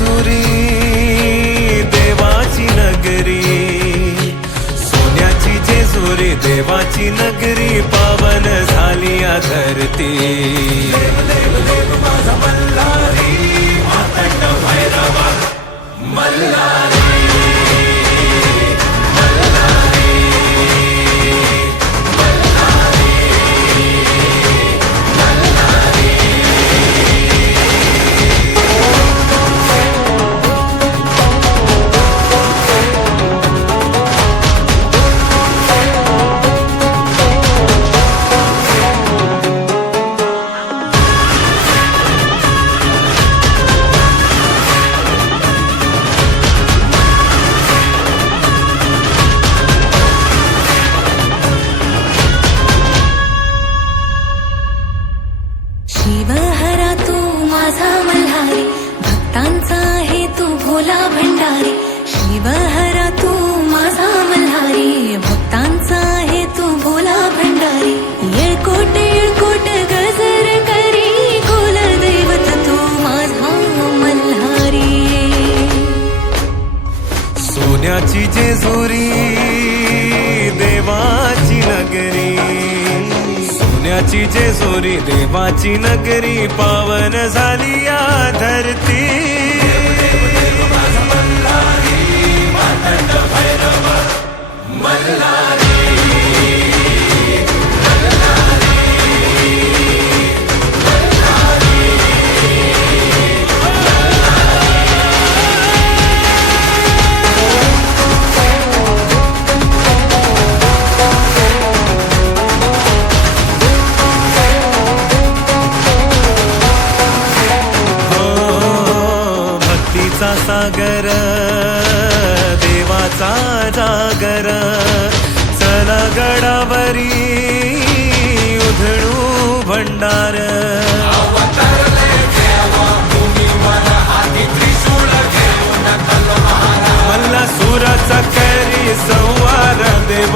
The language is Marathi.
जेजुरी देवाची नगरी, सोन्याची जेजुरी देवाची नगरी, पावन झाली या धरती। देव देव देव माझा मल्हारी, मातंड भैरवा मल्हारी। शिवहरा तू माझा मल्हारी, भक्तांचा आहे तू भोला भंडारी। शिवहरा तू माझा मल्हारी, भक्तांचा आहे तू भोला भंडारी। येळकोट येळकोट गजर करी, कुलदैवत तू माझा मल्हारी। सोन्याची जेजुरी देवाची नगरी, सोन्याची जेजुरी देवाची नगरी, पावन झाली या धरती। देव देव माझा मल्हारी, मातंड भैरवा मल्हारी। सागर देवाचा जागर, चला गडावरी उधळू भंडार। मल्ला सुराचा करी संवार, देव